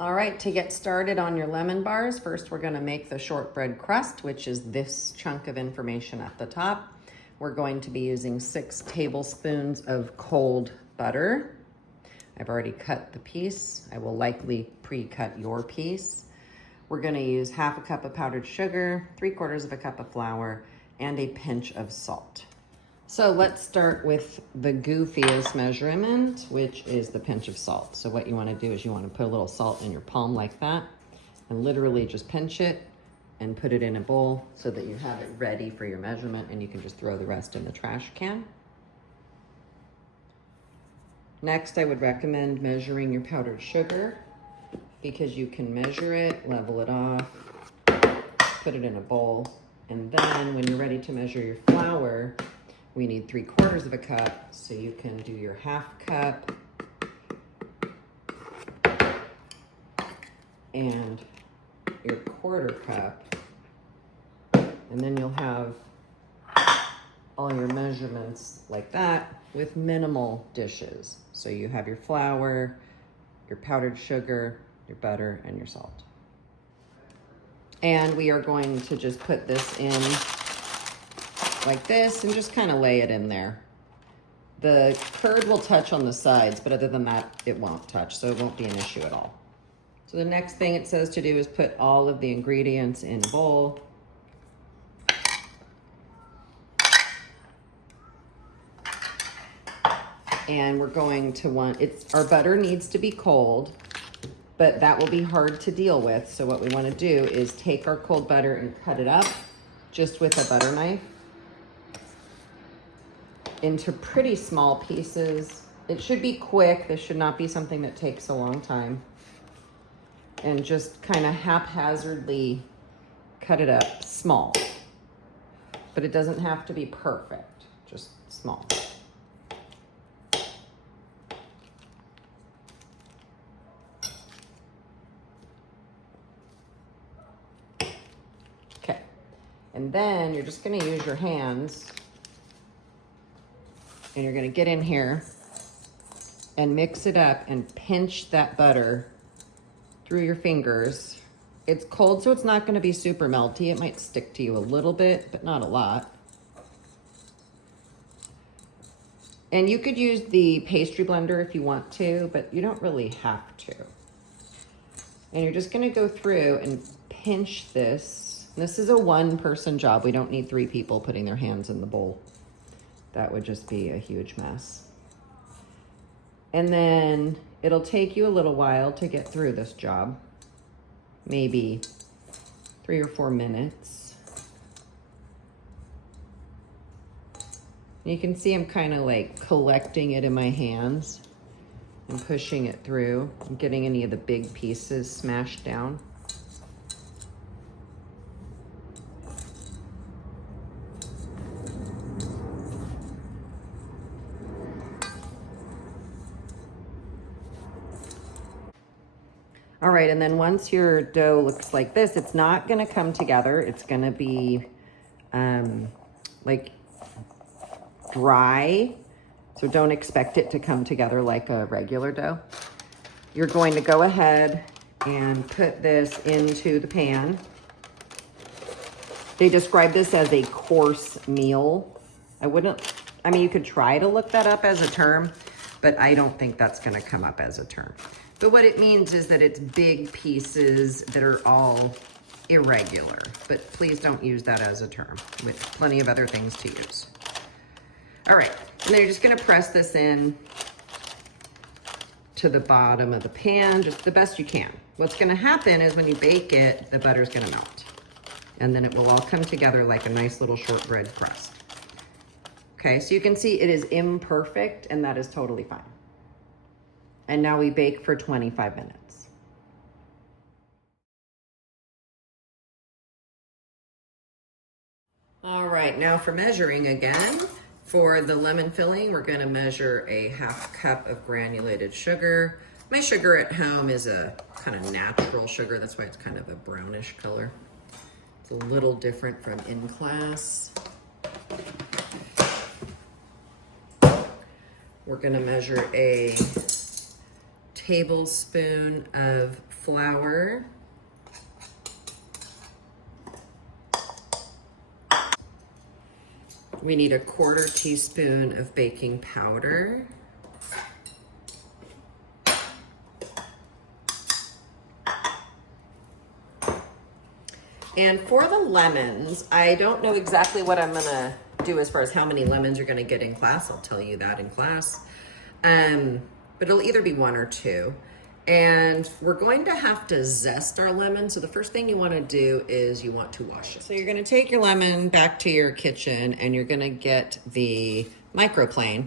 All right, to get started on your lemon bars, first we're gonna make the shortbread crust, which is this chunk of information at the top. We're going to be using 6 tablespoons of cold butter. I've already cut the piece. I will likely pre-cut your piece. We're gonna use 1/2 cup of powdered sugar, 3/4 of a cup of flour, and a pinch of salt. So let's start with the goofiest measurement, which is the pinch of salt. So what you want to do is you want to put a little salt in your palm like that and literally just pinch it and put it in a bowl so that you have it ready for your measurement, and you can just throw the rest in the trash can. Next, I would recommend measuring your powdered sugar because you can measure it, level it off, put it in a bowl, and then when you're ready to measure your flour, we need 3/4 of a cup, so you can do your 1/2 cup and your 1/4 cup, and then you'll have all your measurements like that with minimal dishes. So you have your flour, your powdered sugar, your butter, and your salt. And we are going to just put this in like this and just kind of lay it in there. The curd will touch on the sides, but other than that, it won't touch, so it won't be an issue at all. So the next thing it says to do is put all of the ingredients in a bowl. And we're going to our butter needs to be cold, but that will be hard to deal with. So what we want to do is take our cold butter and cut it up just with a butter knife into pretty small pieces. It should be quick. This should not be something that takes a long time. And just kind of haphazardly cut it up small. But it doesn't have to be perfect, just small. Okay, and then you're just gonna use your hands and you're gonna get in here and mix it up and pinch that butter through your fingers. It's cold, so it's not gonna be super melty. It might stick to you a little bit, but not a lot. And you could use the pastry blender if you want to, but you don't really have to. And you're just gonna go through and pinch this. This is a 1-person job. We don't need 3 people putting their hands in the bowl. That would just be a huge mess. And then it'll take you a little while to get through this job. Maybe 3 or 4 minutes. You can see I'm kind of like collecting it in my hands and pushing it through and getting any of the big pieces smashed down. All right, and then once your dough looks like this, it's not gonna come together. It's gonna be like dry, so don't expect it to come together like a regular dough. You're going to go ahead and put this into the pan. They describe this as a coarse meal. I mean, you could try to look that up as a term, but I don't think that's gonna come up as a term. But what it means is that it's big pieces that are all irregular, but please don't use that as a term. With plenty of other things to use. All right, and then you're just gonna press this in to the bottom of the pan, just the best you can. What's gonna happen is when you bake it, the butter's gonna melt. And then it will all come together like a nice little shortbread crust. Okay, so you can see it is imperfect, and that is totally fine. And now we bake for 25 minutes. All right, now for measuring again. For the lemon filling, we're gonna measure a 1/2 cup of granulated sugar. My sugar at home is a kind of natural sugar. That's why it's kind of a brownish color. It's a little different from in class. We're gonna measure a tablespoon of flour. We need a 1/4 teaspoon of baking powder. And for the lemons, I don't know exactly what I'm gonna do as far as how many lemons you're gonna get in class. I'll tell you that in class. But it'll either be 1 or 2. And we're going to have to zest our lemon. So the first thing you wanna do is you want to wash it. So you're gonna take your lemon back to your kitchen and you're gonna get the microplane.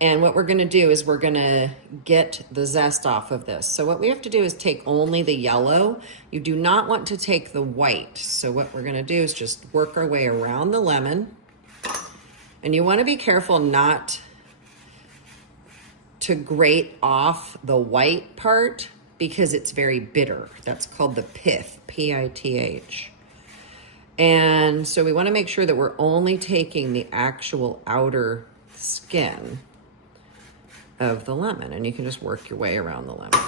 And what we're gonna do is we're gonna get the zest off of this. So what we have to do is take only the yellow. You do not want to take the white. So what we're gonna do is just work our way around the lemon. And you wanna be careful not to grate off the white part because it's very bitter. That's called the pith, P-I-T-H. And so we wanna make sure that we're only taking the actual outer skin of the lemon, and you can just work your way around the lemon.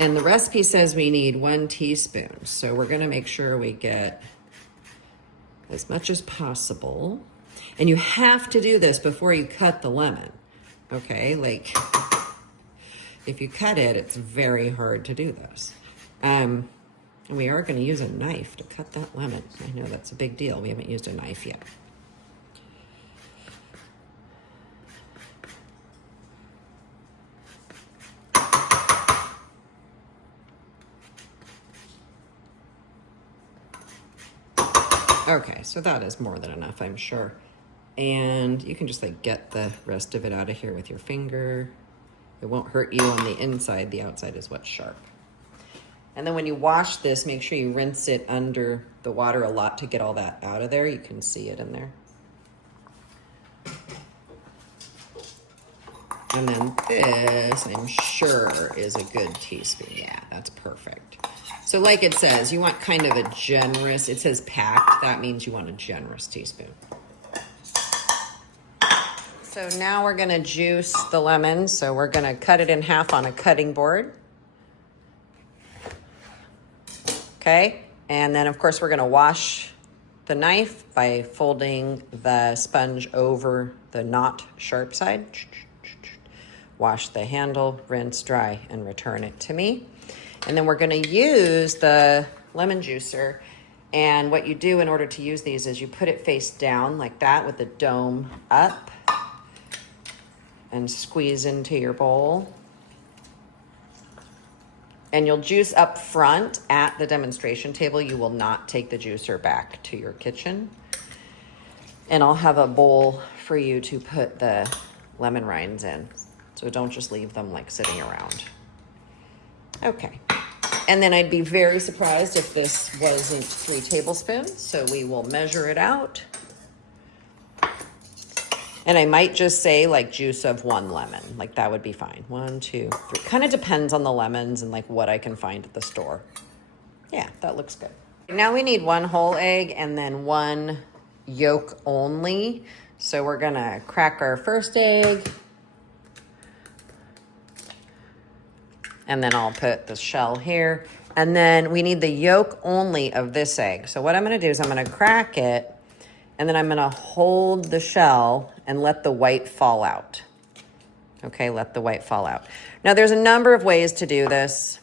And the recipe says we need 1 teaspoon. So we're gonna make sure we get as much as possible. And you have to do this before you cut the lemon, okay? Like, if you cut it, it's very hard to do this. And we are gonna use a knife to cut that lemon. I know that's a big deal. We haven't used a knife yet. Okay, so that is more than enough, I'm sure. And you can just like get the rest of it out of here with your finger. It won't hurt you on the inside. The outside is what's sharp. And then when you wash this, make sure you rinse it under the water a lot to get all that out of there. You can see it in there. And then this, I'm sure, is a good teaspoon. Yeah, that's perfect. So like it says, you want kind of a generous, it says packed, that means you want a generous teaspoon. So now we're gonna juice the lemon. So we're gonna cut it in half on a cutting board. Okay, and then of course we're gonna wash the knife by folding the sponge over the not sharp side. Wash the handle, rinse, dry, and return it to me. And then we're gonna use the lemon juicer. And what you do in order to use these is you put it face down like that with the dome up and squeeze into your bowl. And you'll juice up front at the demonstration table. You will not take the juicer back to your kitchen. And I'll have a bowl for you to put the lemon rinds in. So don't just leave them like sitting around. Okay. And then I'd be very surprised if this wasn't 3 tablespoons. So we will measure it out. And I might just say like juice of 1 lemon, like that would be fine. 1, 2, 3. Kind of depends on the lemons and like what I can find at the store. Yeah, that looks good. Now we need 1 whole egg and then 1 yolk only. So we're gonna crack our first egg. And then I'll put the shell here. And then we need the yolk only of this egg. So what I'm gonna do is I'm gonna crack it and then I'm gonna hold the shell and let the white fall out. Okay, let the white fall out. Now there's a number of ways to do this.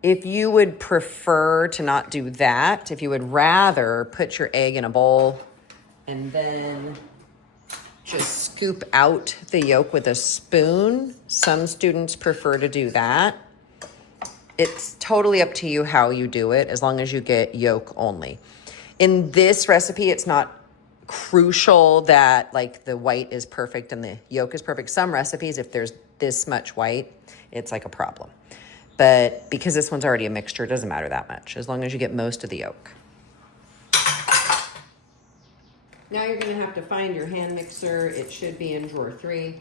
If you would prefer to not do that, if you would rather put your egg in a bowl and then just scoop out the yolk with a spoon, some students prefer to do that. It's totally up to you how you do it, as long as you get yolk only. In this recipe, it's not crucial that like the white is perfect and the yolk is perfect. Some recipes, if there's this much white, it's like a problem. But because this one's already a mixture, it doesn't matter that much, as long as you get most of the yolk. Now you're gonna have to find your hand mixer. It should be in drawer 3.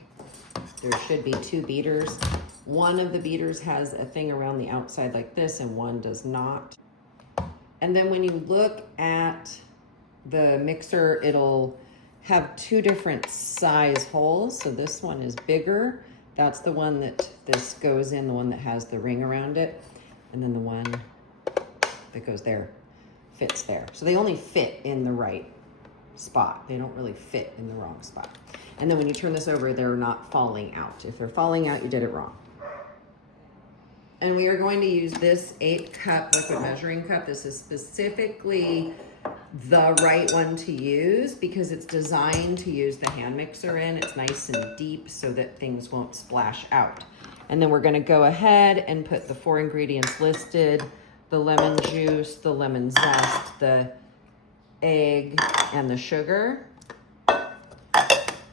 There should be 2 beaters. One of the beaters has a thing around the outside like this and one does not. And then when you look at the mixer, it'll have 2 different size holes. So this one is bigger That's the one that this goes in, the one that has the ring around it. And then the one that goes there fits there. So they only fit in the right spot. They don't really fit in the wrong spot. And then when you turn this over, they're not falling out. If they're falling out, you did it wrong. And we are going to use this 8-cup liquid measuring cup. This is specifically the right one to use because it's designed to use the hand mixer in. It's nice and deep so that things won't splash out. And then we're gonna go ahead and put the 4 ingredients listed, the lemon juice, the lemon zest, the egg, and the sugar.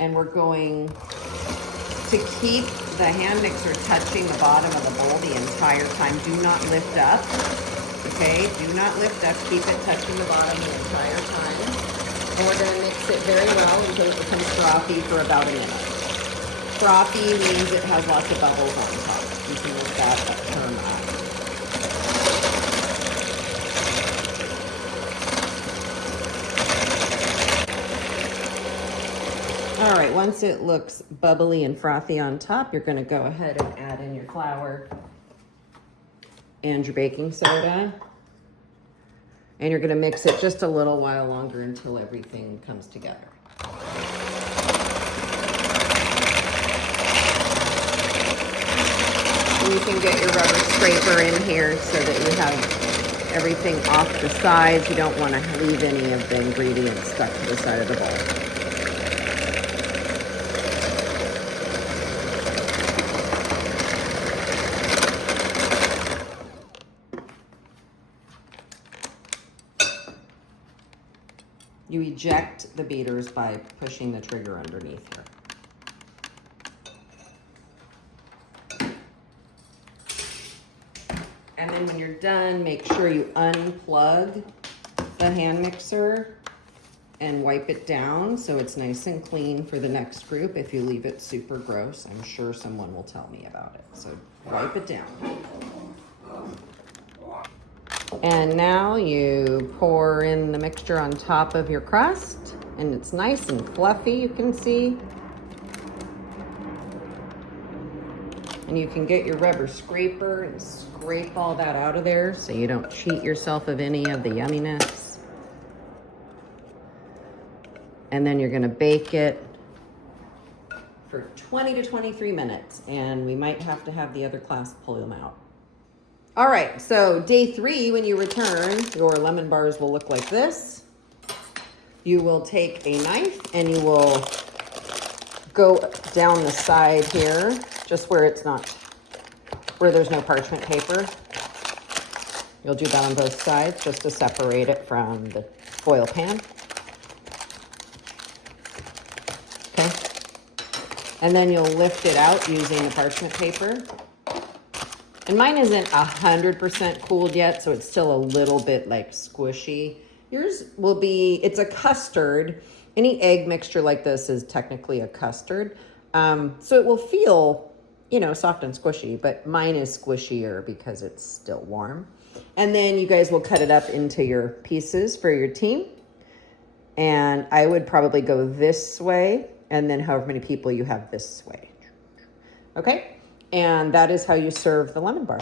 And we're going to keep the hand mixer touching the bottom of the bowl the entire time. Do not lift up, okay? Do not lift up. Keep it touching the bottom the entire time. And we're gonna mix it very well until it becomes frothy for about a minute. Frothy means it has lots of bubbles on top. You can use that term up. All right, once it looks bubbly and frothy on top, you're gonna go ahead and add in your flour and your baking soda. And you're gonna mix it just a little while longer until everything comes together. And you can get your rubber scraper in here so that you have everything off the sides. You don't wanna leave any of the ingredients stuck to the side of the bowl. You eject the beaters by pushing the trigger underneath here. And then when you're done, make sure you unplug the hand mixer and wipe it down so it's nice and clean for the next group. If you leave it super gross, I'm sure someone will tell me about it. So wipe it down. And now you pour in the mixture on top of your crust, and it's nice and fluffy, you can see. And you can get your rubber scraper and scrape all that out of there so you don't cheat yourself of any of the yumminess. And then you're gonna bake it for 20 to 23 minutes, and we might have to have the other class pull them out. All right, so day 3, when you return, your lemon bars will look like this. You will take a knife and you will go down the side here, just where it's not, where there's no parchment paper. You'll do that on both sides just to separate it from the foil pan. Okay. And then you'll lift it out using the parchment paper. And mine isn't 100% cooled yet, so it's still a little bit like squishy. Yours will be, it's a custard. Any egg mixture like this is technically a custard. So it will feel, you know, soft and squishy, but mine is squishier because it's still warm. And then you guys will cut it up into your pieces for your team. And I would probably go this way, and then however many people you have this way. Okay? And that is how you serve the lemon bar.